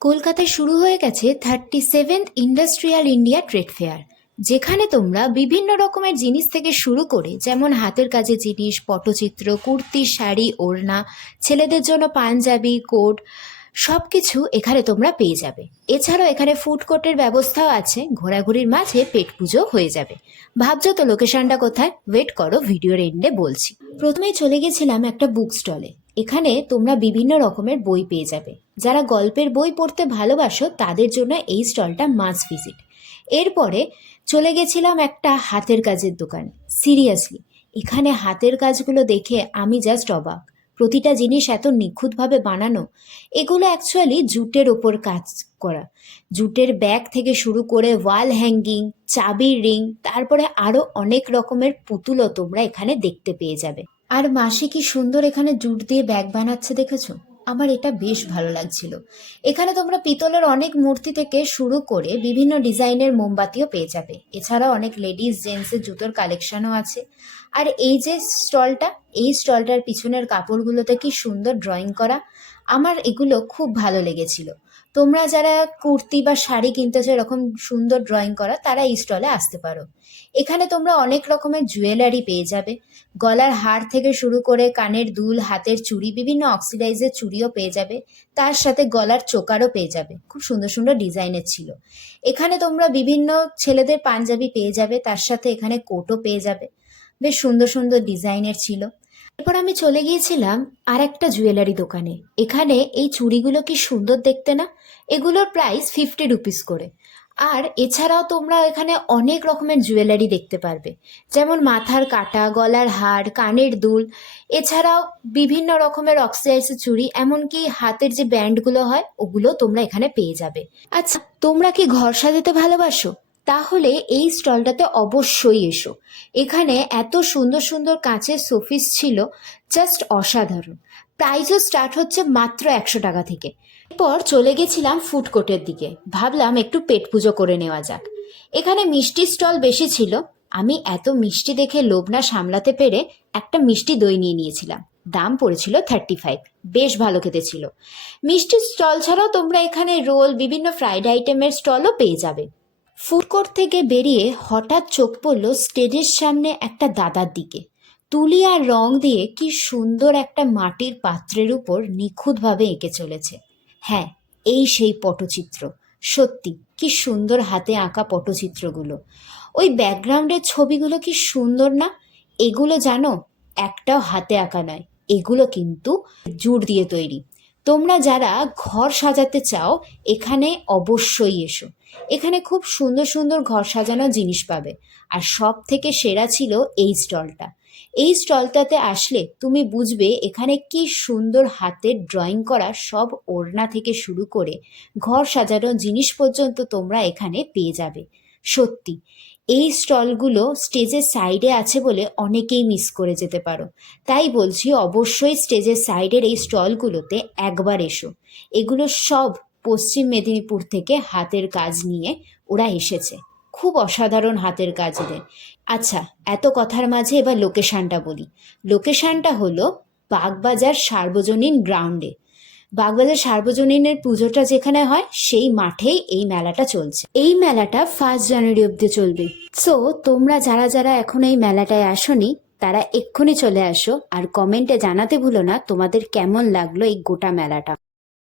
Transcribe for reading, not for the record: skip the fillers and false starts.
কলকাতায় শুরু হয়ে গেছে 37th industrial India trade fair, যেখানে তোমরা বিভিন্ন রকমের জিনিস থেকে শুরু করে যেমন হাতের কাজের জিনিস, পটচিত্র, কুর্তি, শাড়ি, ওড়না, ছেলেদের জন্য পাঞ্জাবি, কোট, সব কিছু এখানে তোমরা পেয়ে যাবে। এছাড়াও এখানে ফুড কোর্টের ব্যবস্থাও আছে। ঘোরাঘুরির মাঝে পেট পুজো হয়ে যাবে। ভাবছো তো লোকেশনটা কোথায়? ওয়েট করো, ভিডিওর এন্ডে বলছি। প্রথমেই চলে গেছিলাম একটা বুক স্টলে। এখানে তোমরা বিভিন্ন রকমের বই পেয়ে যাবে। যারা গল্পের বই পড়তে ভালোবাসো তাদের জন্য এই স্টলটা মাস্ট ভিজিট। এরপরে চলে গেছিলাম একটা হাতের কাজের দোকান। সিরিয়াসলি, এখানে হাতের কাজগুলো দেখে আমি জাস্ট অবাক। প্রতিটা জিনিস এত নিখুঁতভাবে বানানো। এগুলো অ্যাকচুয়ালি জুটের ওপর কাজ করা। জুটের ব্যাগ থেকে শুরু করে ওয়াল হ্যাঙ্গিং, চাবির রিং, তারপরে আরও অনেক রকমের পুতুলও তোমরা এখানে দেখতে পেয়ে যাবে। আর মাসি কি সুন্দর এখানে জুট দিয়ে ব্যাগ বানাচ্ছে দেখেছো? আমার এটা বেশ ভালো লাগছিল। এখানে তোমরা পিতলের অনেক মূর্তি থেকে শুরু করে বিভিন্ন ডিজাইনের মোমবাতিও পেয়ে যাবে। এছাড়াও অনেক লেডিস জেন্টসের জুতোর কালেকশনও আছে। আর এই যে স্টলটা, এই স্টলটার পিছনের কাপড়গুলোতে কি সুন্দর ড্রয়িং করা। আমার এগুলো খুব ভালো লেগেছিল। তোমরা যারা কুর্তি বা শাড়ি কিনতে চাও এরকম সুন্দর ড্রয়িং করা, তারা এই স্টলে আসতে পারো। এখানে তোমরা অনেক রকমের জুয়েলারি পেয়ে যাবে। গলার হার থেকে শুরু করে কানের দুল, হাতের চুড়ি, বিভিন্ন অক্সিডাইজের চুড়িও পেয়ে যাবে। তার সাথে গলার চোকারও পেয়ে যাবে। খুব সুন্দর সুন্দর ডিজাইনের ছিল। এখানে তোমরা বিভিন্ন ছেলেদের পাঞ্জাবি পেয়ে যাবে, তার সাথে এখানে কোটও পেয়ে যাবে। বেশ সুন্দর সুন্দর ডিজাইনের ছিল। এরপর আমি চলে গিয়েছিলাম আর একটা জুয়েলারি দোকানে। এখানে এই চুড়িগুলো কি সুন্দর দেখতে না? এগুলোর প্রাইস 50 রুপিস করে। আর এছাড়াও তোমরা এখানে অনেক রকমের জুয়েলারি দেখতে পারবে, যেমন মাথার কাটা, গলার হার, কানের দুল, এছাড়াও বিভিন্ন রকমের অক্সিডাইজের চুড়ি, এমনকি হাতের যে ব্যান্ডগুলো হয় ওগুলো তোমরা এখানে পেয়ে যাবে। আচ্ছা, তোমরা কি ঘর সাজাতে ভালোবাসো? তাহলে এই স্টলটাতে অবশ্যই এসো। এখানে এত সুন্দর সুন্দর কাঁচের শোপিস ছিল, জাস্ট অসাধারণ। প্রাইসও স্টার্ট হচ্ছে মাত্র 100 টাকা থেকে। এরপর চলে গেছিলাম ফুড কোর্টের দিকে। ভাবলাম একটু পেট পুজো করে নেওয়া যাক। এখানে মিষ্টি স্টল বেশি ছিল। আমি এত মিষ্টি দেখে লোভ না সামলাতে পেরে একটা মিষ্টি দই নিয়ে নিয়েছিলাম। দাম পড়েছিল 35। বেশ ভালো খেতে ছিল। মিষ্টি স্টল ছাড়াও তোমরা এখানে রোল, বিভিন্ন ফ্রাইড আইটেমের স্টলও পেয়ে যাবে। ফুড কোর্ট থেকে বেরিয়ে হঠাৎ চোখ পড়ল স্টেজের সামনে একটা দাদার দিকে। তুলি আর রং দিয়ে কি সুন্দর একটা মাটির পাত্রের উপর নিখুঁতভাবে এঁকে চলেছে। হ্যাঁ, এই সেই পটচিত্র। সত্যি কি সুন্দর হাতে আঁকা পটচিত্রগুলো। ওই ব্যাকগ্রাউন্ডের ছবিগুলো কি সুন্দর না? এগুলো জানো, একটাও হাতে আঁকা নয়, এগুলো কিন্তু জুট দিয়ে তৈরি। তোমরা যারা ঘর সাজাতে চাও এখানে অবশ্যই এসো। এখানে খুব সুন্দর সুন্দর ঘর সাজানোর জিনিস পাবে। আর সব থেকে সেরা ছিল এই স্টলটা। এই স্টলটাতে আসলে তুমি বুঝবে এখানে কি সুন্দর হাতের ড্রয়িং করা সব ওড়না থেকে শুরু করে ঘর সাজানোর জিনিস পর্যন্ত তোমরা এখানে পেয়ে যাবে। সত্যি এই স্টলগুলো স্টেজের সাইডে আছে বলে অনেকেই মিস করে যেতে পারো। তাই বলছি, অবশ্যই স্টেজের সাইডের এই স্টলগুলোতে একবার এসো। এগুলো সব পশ্চিম মেদিনীপুর থেকে হাতের কাজ নিয়ে ওরা এসেছে। খুব অসাধারণ হাতের কাজ এদের। আচ্ছা, এত কথার মাঝে এবার লোকেশানটা বলি। লোকেশানটা হলো বাগবাজার সার্বজনীন গ্রাউন্ডে। বাগবাজার সার্বজনীনের পুজোটা যেখানে হয় সেই মাঠেই এই মেলাটা চলছে। এই মেলাটা 1 জানুয়ারি অব্দি চলবে। সো তোমরা যারা যারা এখন এই মেলাটায় আসোনি তারা এক্ষুনি চলে আসো। আর কমেন্টে জানাতে ভুলো না তোমাদের কেমন লাগলো এই গোটা মেলাটা।